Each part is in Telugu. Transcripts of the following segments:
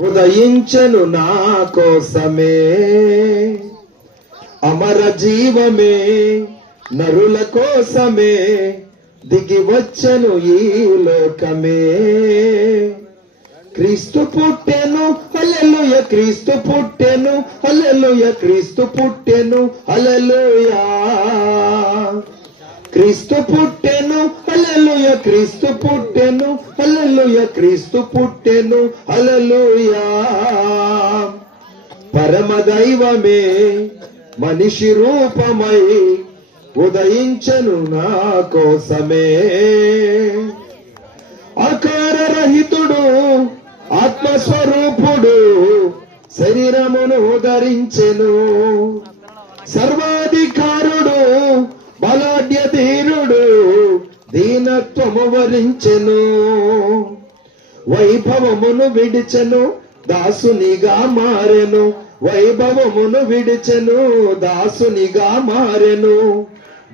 ఉదయించను నా కోసమే, అమర జీవమే నరుల కోసమే దిగి వచ్చను ఈ లోకమే. క్రీస్తు పుట్టెను హల్లెలూయా, క్రీస్తు పుట్టెను హల్లెలూయా, క్రీస్తు పుట్టెను హల్లెలూయా, క్రీస్తు పుట్టెను హల్లెలూయా, క్రీస్తు పుట్టెను హల్లెలూయా, క్రీస్తు పుట్టెను హల్లెలూయా. పరమ దైవమే మనిషి రూపమై ఉదయించను నా కోసమే. ఆకార రహితుడు ఆత్మస్వరూపుడు శరీరమును ధరించెను. సర్వాధికారుడు బలాఢ్య ధీరుడు దీనత్వము వరించెను. వైభవమును విడిచెను దాసునిగా మారెను, వైభవమును విడిచెను దాసునిగా మారెను.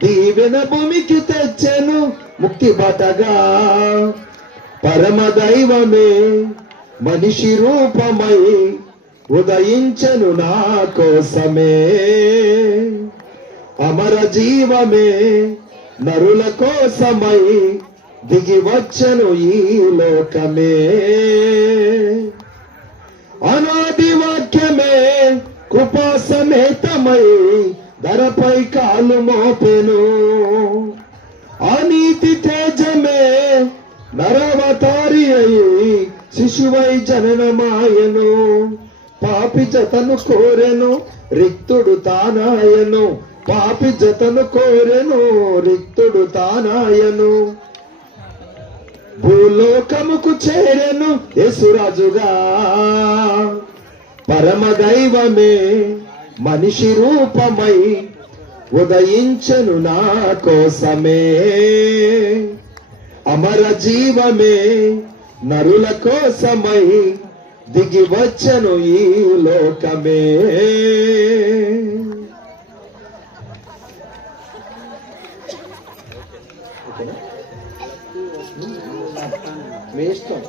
దీవెన భూమికి తెచ్చెను ముక్తి బాటగా. పరమ దైవమే మనిషి రూపమై ఉదయించను నా కోసమే. అమర జీవమే నరుల కోసమై దిగి వచ్చను ఈ లోకమే. అనాది వాక్యమే కృపా సమేతమై ధరపై కాలు మోపెను. అనీతి తేజమే నరవతారి అయి శిశువై జననమాయను. పాపి జతను కోరెను రిక్తుడు తానాయను, పాపి జతను కోరెను రిక్తుడు తానాయను. భూలోకముకు చేరెను యేసురాజుగా. పరమ దైవమే మనిషి రూపమై ఉదయించను నా కోసమే. అమర జీవమే నరుల కోసమై దిగి వచ్చను ఈ లోకమే. మీ ఇష్టం.